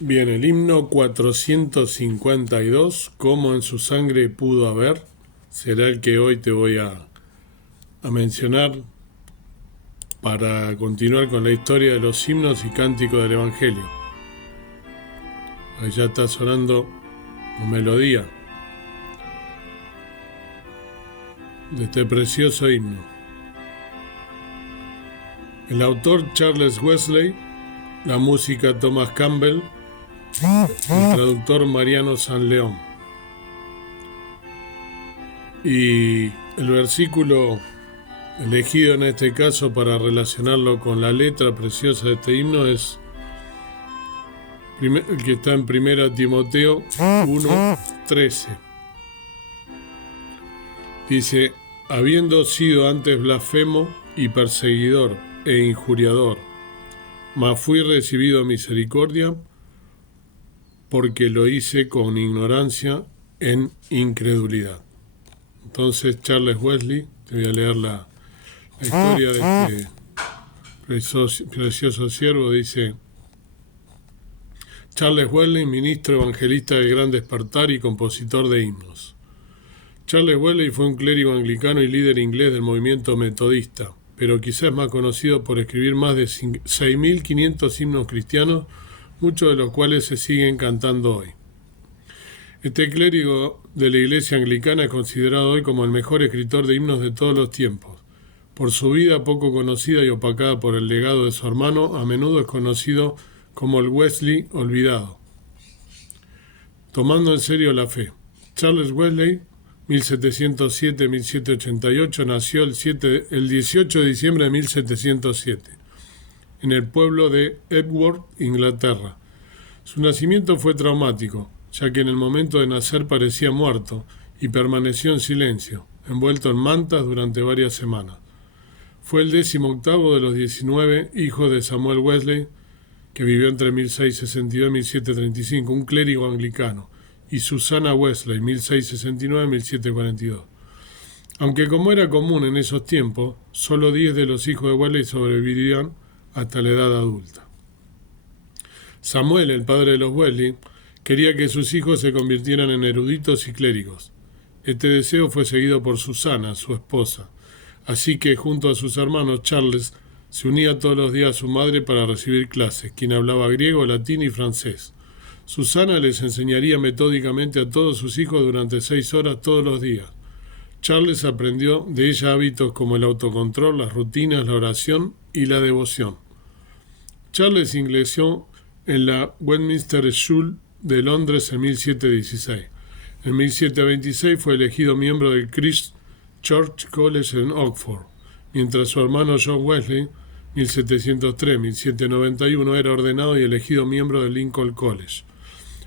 Bien, el himno 452, como en su sangre pudo haber, será el que hoy te voy a mencionar para continuar con la historia de los himnos y cánticos del Evangelio. Ahí ya está sonando la melodía de este precioso himno. El autor Charles Wesley, la música Thomas Campbell, el traductor Mariano San León. Y el versículo elegido en este caso para relacionarlo con la letra preciosa de este himno es el que está en 1 Timoteo 1:13. Dice: habiendo sido antes blasfemo y perseguidor e injuriador, mas fui recibido misericordia porque lo hice con ignorancia en incredulidad. Entonces Charles Wesley, te voy a leer la historia de este precioso siervo. Dice: Charles Wesley, ministro evangelista del Gran Despertar y compositor de himnos. Charles Wesley fue un clérigo anglicano y líder inglés del movimiento metodista, pero quizás más conocido por escribir más de 6.500 himnos cristianos, muchos de los cuales se siguen cantando hoy. Este clérigo de la iglesia anglicana es considerado hoy como el mejor escritor de himnos de todos los tiempos. Por su vida poco conocida y opacada por el legado de su hermano, a menudo es conocido como el Wesley olvidado. Tomando en serio la fe. Charles Wesley, 1707-1788, nació el 18 de diciembre de 1707, en el pueblo de Epworth, Inglaterra. Su nacimiento fue traumático, ya que en el momento de nacer parecía muerto y permaneció en silencio, envuelto en mantas durante varias semanas. Fue el 18º de los 19 hijos de Samuel Wesley, que vivió entre 1662 y 1735, un clérigo anglicano, y Susana Wesley, 1669-1742. Aunque, como era común en esos tiempos, solo 10 de los hijos de Wesley sobrevivirían hasta la edad adulta. Samuel, el padre de los Wesley, quería que sus hijos se convirtieran en eruditos y clérigos. Este deseo fue seguido por Susana, su esposa, así que junto a sus hermanos Charles se unía todos los días a su madre para recibir clases, quien hablaba griego, latín y francés. Susana les enseñaría metódicamente a todos sus hijos durante 6 horas todos los días. Charles aprendió de ella hábitos como el autocontrol, las rutinas, la oración y la devoción. Charles ingresó en la Westminster School de Londres en 1716. En 1726 fue elegido miembro del Christ Church College en Oxford, mientras su hermano John Wesley, 1703-1791, era ordenado y elegido miembro del Lincoln College.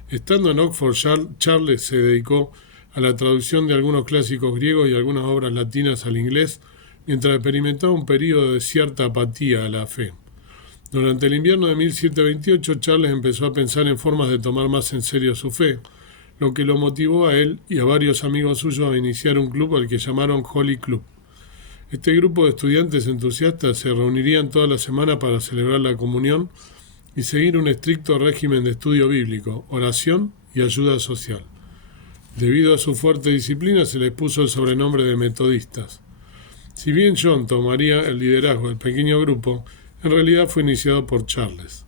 Estando en Oxford, Charles se dedicó a la traducción de algunos clásicos griegos y algunas obras latinas al inglés, mientras experimentaba un periodo de cierta apatía a la fe. Durante el invierno de 1728, Charles empezó a pensar en formas de tomar más en serio su fe, lo que lo motivó a él y a varios amigos suyos a iniciar un club al que llamaron Holy Club. Este grupo de estudiantes entusiastas se reunirían toda la semana para celebrar la comunión y seguir un estricto régimen de estudio bíblico, oración y ayuda social. Debido a su fuerte disciplina se les puso el sobrenombre de metodistas. Si bien John tomaría el liderazgo del pequeño grupo, en realidad fue iniciado por Charles.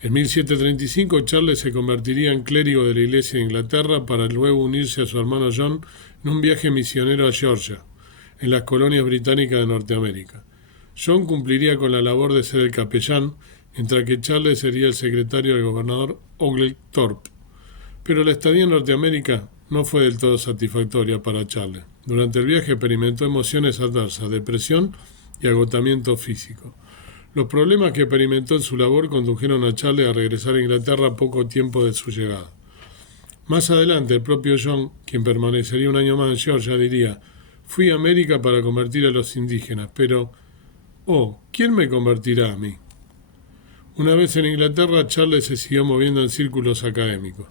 En 1735 Charles se convertiría en clérigo de la Iglesia de Inglaterra para luego unirse a su hermano John en un viaje misionero a Georgia, en las colonias británicas de Norteamérica. John cumpliría con la labor de ser el capellán, mientras que Charles sería el secretario del gobernador Oglethorpe. Pero la estadía en Norteamérica no fue del todo satisfactoria para Charles. Durante el viaje experimentó emociones adversas, depresión y agotamiento físico. Los problemas que experimentó en su labor condujeron a Charles a regresar a Inglaterra poco tiempo de su llegada. Más adelante, el propio John, quien permanecería un año más en Georgia, diría: fui a América para convertir a los indígenas, pero, ¿quién me convertirá a mí? Una vez en Inglaterra, Charles se siguió moviendo en círculos académicos.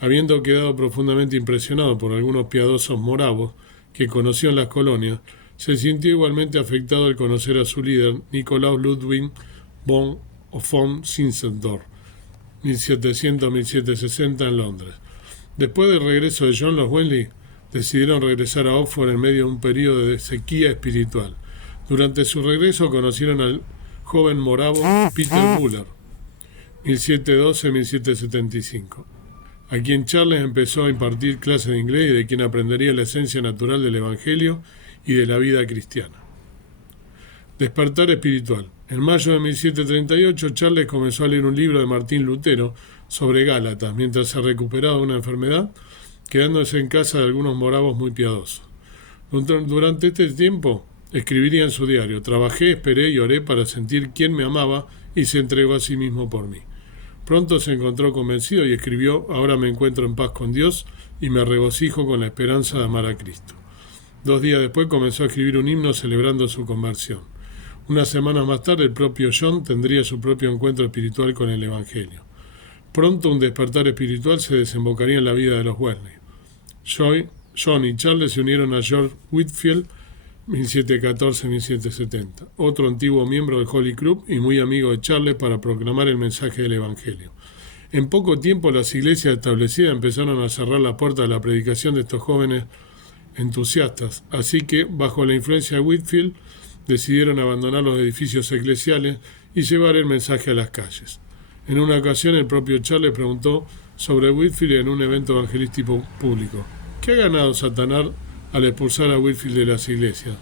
Habiendo quedado profundamente impresionado por algunos piadosos moravos que conoció en las colonias, se sintió igualmente afectado al conocer a su líder, Nikolaus Ludwig von Zinzendorf, 1700-1760 en Londres. Después del regreso de John, los Wesley decidieron regresar a Oxford en medio de un periodo de sequía espiritual. Durante su regreso conocieron al joven moravo Peter Buller, 1712-1775, a quien Charles empezó a impartir clases de inglés y de quien aprendería la esencia natural del Evangelio y de la vida cristiana. Despertar espiritual. En mayo de 1738, Charles comenzó a leer un libro de Martín Lutero sobre Gálatas, mientras se recuperaba de una enfermedad, quedándose en casa de algunos moravos muy piadosos. Durante este tiempo, escribiría en su diario: trabajé, esperé y oré para sentir quién me amaba y se entregó a sí mismo por mí. Pronto se encontró convencido y escribió: ahora me encuentro en paz con Dios y me regocijo con la esperanza de amar a Cristo. 2 días después comenzó a escribir un himno celebrando su conversión. Unas semanas más tarde, el propio John tendría su propio encuentro espiritual con el Evangelio. Pronto un despertar espiritual se desembocaría en la vida de los Wesley. John y Charles se unieron a George Whitefield, 1714-1770, otro antiguo miembro del Holy Club y muy amigo de Charles, para proclamar el mensaje del Evangelio. En poco tiempo las iglesias establecidas empezaron a cerrar la puerta de la predicación de estos jóvenes entusiastas, así que, bajo la influencia de Whitefield, decidieron abandonar los edificios eclesiales y llevar el mensaje a las calles. En una ocasión, el propio Charles preguntó sobre Whitefield en un evento evangelístico público: ¿qué ha ganado Satanás al expulsar a Whitefield de las iglesias?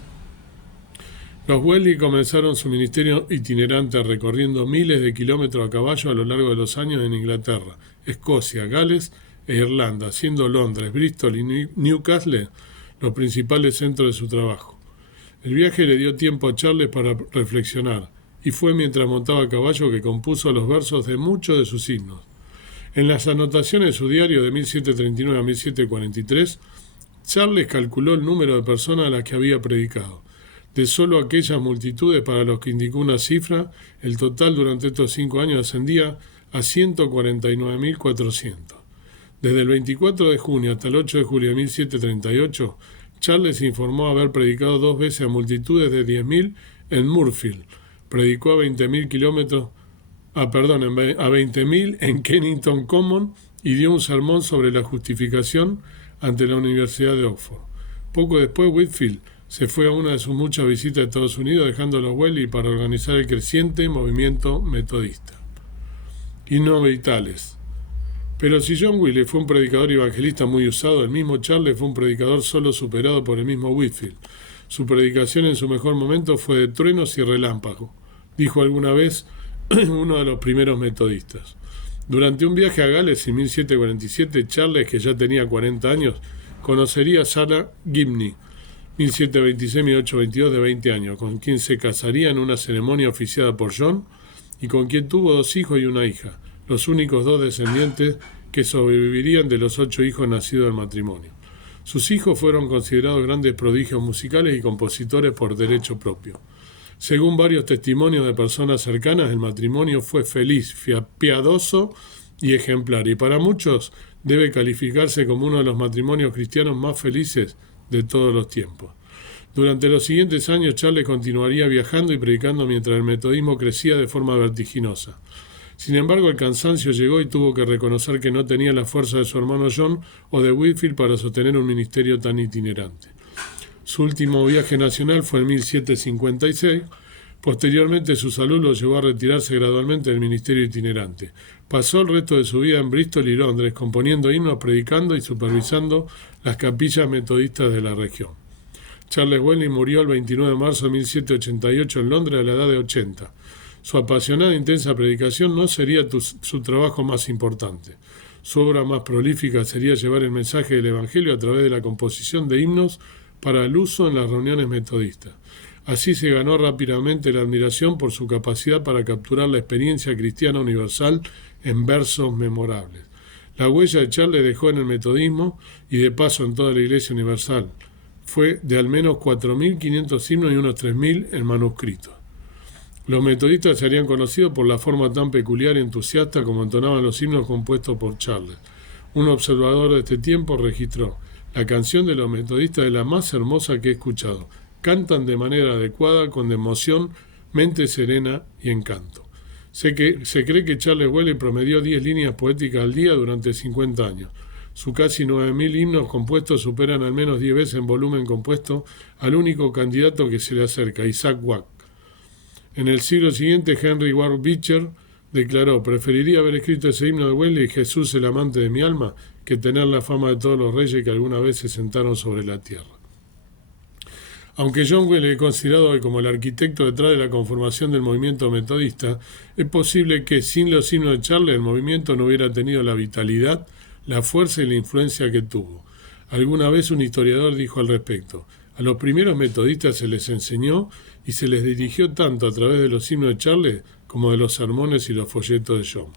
Los Wesley comenzaron su ministerio itinerante recorriendo miles de kilómetros a caballo a lo largo de los años en Inglaterra, Escocia, Gales e Irlanda, siendo Londres, Bristol y Newcastle los principales centros de su trabajo. El viaje le dio tiempo a Charles para reflexionar, y fue mientras montaba a caballo que compuso los versos de muchos de sus himnos. En las anotaciones de su diario de 1739 a 1743, Charles calculó el número de personas a las que había predicado. De solo aquellas multitudes para los que indicó una cifra, el total durante estos 5 años ascendía a 149.400. Desde el 24 de junio hasta el 8 de julio de 1738, Charles informó haber predicado 2 veces a multitudes de 10.000 en Murfield, predicó a 20.000 en Kennington Common y dio un sermón sobre la justificación ante la Universidad de Oxford. Poco después, Whitefield se fue a una de sus muchas visitas a Estados Unidos, dejando a los Wesley para organizar el creciente movimiento metodista. Himnos vitales. Pero si John Wesley fue un predicador evangelista muy usado, el mismo Charles fue un predicador solo superado por el mismo Whitefield. Su predicación en su mejor momento fue de truenos y relámpagos, dijo alguna vez uno de los primeros metodistas. Durante un viaje a Gales en 1747, Charles, que ya tenía 40 años, conocería a Sarah Gibney, 1726-1822, de 20 años, con quien se casaría en una ceremonia oficiada por John y con quien tuvo 2 hijos y una hija, los únicos 2 descendientes que sobrevivirían de los 8 hijos nacidos del matrimonio. Sus hijos fueron considerados grandes prodigios musicales y compositores por derecho propio. Según varios testimonios de personas cercanas, el matrimonio fue feliz, piadoso y ejemplar, y para muchos debe calificarse como uno de los matrimonios cristianos más felices de todos los tiempos. Durante los siguientes años, Charles continuaría viajando y predicando mientras el metodismo crecía de forma vertiginosa. Sin embargo, el cansancio llegó y tuvo que reconocer que no tenía la fuerza de su hermano John o de Whitefield para sostener un ministerio tan itinerante. Su último viaje nacional fue en 1756. Posteriormente, su salud lo llevó a retirarse gradualmente del ministerio itinerante. Pasó el resto de su vida en Bristol y Londres, componiendo himnos, predicando y supervisando las capillas metodistas de la región. Charles Wesley murió el 29 de marzo de 1788 en Londres a la edad de 80. Su apasionada e intensa predicación no sería su trabajo más importante. Su obra más prolífica sería llevar el mensaje del Evangelio a través de la composición de himnos para el uso en las reuniones metodistas. Así se ganó rápidamente la admiración por su capacidad para capturar la experiencia cristiana universal en versos memorables. La huella de Charles dejó en el metodismo y de paso en toda la Iglesia Universal fue de al menos 4.500 himnos y unos 3.000 en manuscritos. Los metodistas se harían conocidos por la forma tan peculiar y entusiasta como entonaban los himnos compuestos por Charles. Un observador de este tiempo registró: la canción de los metodistas es la más hermosa que he escuchado. Cantan de manera adecuada, con emoción, mente serena y encanto. Se cree que Charles Wesley promedió 10 líneas poéticas al día durante 50 años. Sus casi 9.000 himnos compuestos superan al menos 10 veces en volumen compuesto al único candidato que se le acerca, Isaac Watts. En el siglo siguiente, Henry Ward Beecher declaró: preferiría haber escrito ese himno de Wesley, Jesús el amante de mi alma, que tener la fama de todos los reyes que alguna vez se sentaron sobre la tierra. Aunque John Wesley es considerado hoy como el arquitecto detrás de la conformación del movimiento metodista, es posible que sin los himnos de Charles el movimiento no hubiera tenido la vitalidad, la fuerza y la influencia que tuvo. Alguna vez un historiador dijo al respecto: a los primeros metodistas se les enseñó y se les dirigió tanto a través de los himnos de Charles como de los sermones y los folletos de John.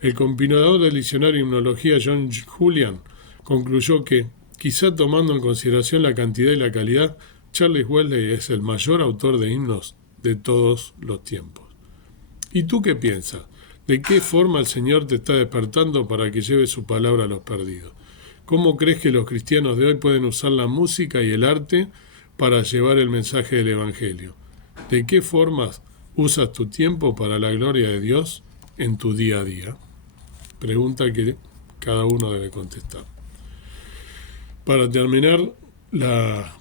El compilador del diccionario de himnología John Julian concluyó que, quizá tomando en consideración la cantidad y la calidad, Charles Wesley es el mayor autor de himnos de todos los tiempos. ¿Y tú qué piensas? ¿De qué forma el Señor te está despertando para que lleve su palabra a los perdidos? ¿Cómo crees que los cristianos de hoy pueden usar la música y el arte para llevar el mensaje del Evangelio? ¿De qué formas usas tu tiempo para la gloria de Dios en tu día a día? Pregunta que cada uno debe contestar. Para terminar, la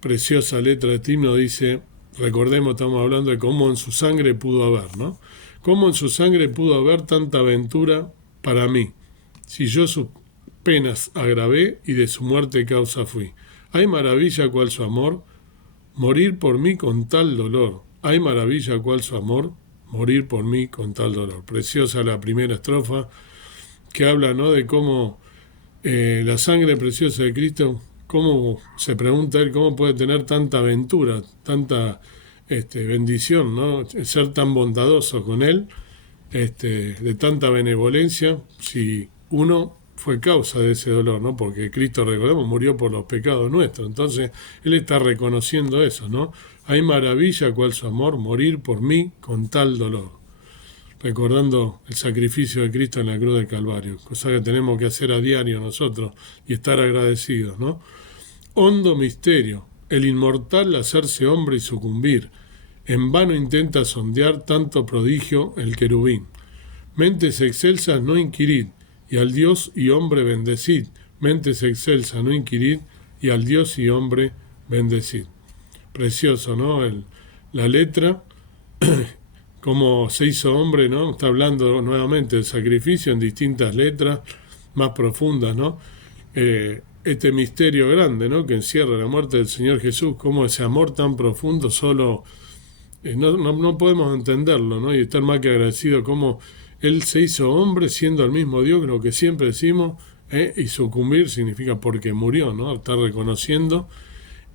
preciosa letra de este himno dice, recordemos, estamos hablando de cómo en su sangre pudo haber, ¿no? Cómo en su sangre pudo haber tanta aventura para mí, si yo sus penas agravé y de su muerte causa fui. Hay maravilla cual su amor, morir por mí con tal dolor. Hay maravilla cual su amor, morir por mí con tal dolor. Preciosa la primera estrofa que habla, ¿no?, de cómo la sangre preciosa de Cristo, cómo se pregunta él, cómo puede tener tanta aventura, tanta bendición, ¿no?, ser tan bondadoso con él, de tanta benevolencia, si uno fue causa de ese dolor, ¿no? Porque Cristo, recordemos, murió por los pecados nuestros. Entonces, él está reconociendo eso, ¿no? Hay maravilla cual su amor, morir por mí con tal dolor. Recordando el sacrificio de Cristo en la cruz del Calvario, cosa que tenemos que hacer a diario nosotros y estar agradecidos, ¿no? Hondo misterio, el inmortal hacerse hombre y sucumbir. En vano intenta sondear tanto prodigio el querubín. Mentes excelsas no inquirid, y al Dios y hombre bendecid. Mentes excelsas no inquirid, y al Dios y hombre bendecid. Precioso, ¿no? La letra, cómo se hizo hombre, ¿no? Está hablando nuevamente del sacrificio en distintas letras más profundas, ¿no? Este misterio grande, ¿no?, que encierra la muerte del Señor Jesús, cómo ese amor tan profundo solo no podemos entenderlo, ¿no? Y estar más que agradecido cómo Él se hizo hombre siendo el mismo Dios, lo que siempre decimos, y sucumbir significa porque murió, ¿no? Estar reconociendo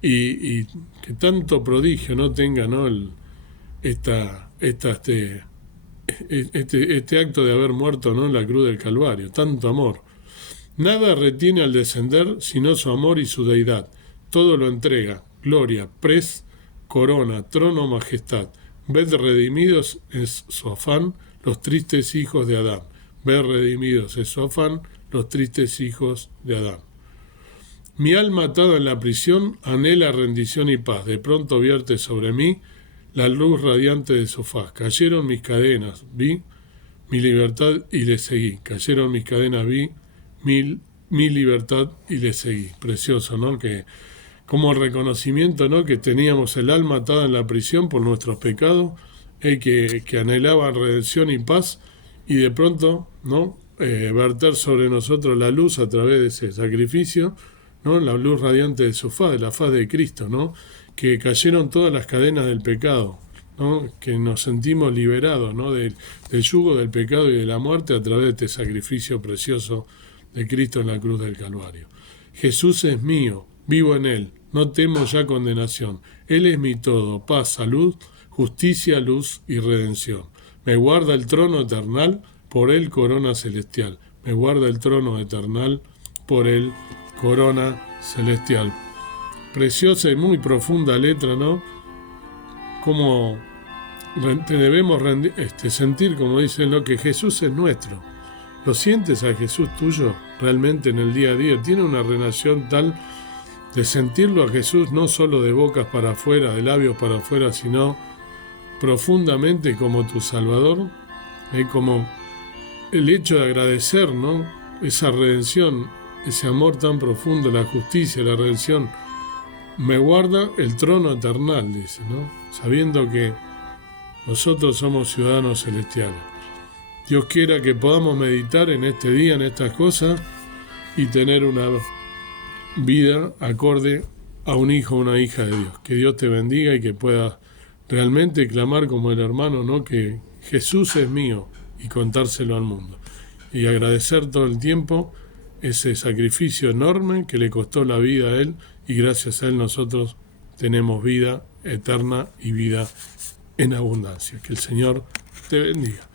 y que tanto prodigio no tenga, ¿no?, este acto de haber muerto, ¿no?, en la cruz del Calvario, tanto amor. Nada retiene al descender sino su amor y su deidad. Todo lo entrega, gloria, pres, corona, trono, majestad. Ved redimidos es su afán los tristes hijos de Adán. Ved redimidos es su afán los tristes hijos de Adán. Mi alma atada en la prisión anhela rendición y paz. De pronto vierte sobre mí la luz radiante de su faz. Cayeron mis cadenas, vi mi libertad y le seguí. Cayeron mis cadenas, vi mi libertad y le seguí. Precioso, ¿no? Que como el reconocimiento, ¿no?, que teníamos el alma atada en la prisión por nuestros pecados, que anhelaban redención y paz, y de pronto, ¿no?, verter sobre nosotros la luz a través de ese sacrificio, ¿no?, la luz radiante de su faz, de la faz de Cristo, ¿no?, que cayeron todas las cadenas del pecado, ¿no?, que nos sentimos liberados, ¿no?, del yugo del pecado y de la muerte a través de este sacrificio precioso de Cristo en la cruz del Calvario. Jesús es mío, vivo en Él, no temo ya condenación. Él es mi todo, paz, salud, justicia, luz y redención. Me guarda el trono eternal, por Él corona celestial. Me guarda el trono eternal, por Él corona celestial. Preciosa y muy profunda letra, ¿no? Como debemos sentir, como dicen, lo que Jesús es nuestro. ¿Lo sientes a Jesús tuyo realmente en el día a día? ¿Tiene una relación tal de sentirlo a Jesús no solo de bocas para afuera, de labios para afuera, sino profundamente como tu Salvador? Como el hecho de agradecer, ¿no? Esa redención, ese amor tan profundo, la justicia, la redención, me guarda el trono eternal, dice, ¿no? Sabiendo que nosotros somos ciudadanos celestiales. Dios quiera que podamos meditar en este día, en estas cosas, y tener una vida acorde a un hijo o una hija de Dios. Que Dios te bendiga y que puedas realmente clamar como el hermano, ¿no? Que Jesús es mío, y contárselo al mundo. Y agradecer todo el tiempo ese sacrificio enorme que le costó la vida a Él, y gracias a Él nosotros tenemos vida eterna y vida en abundancia. Que el Señor te bendiga.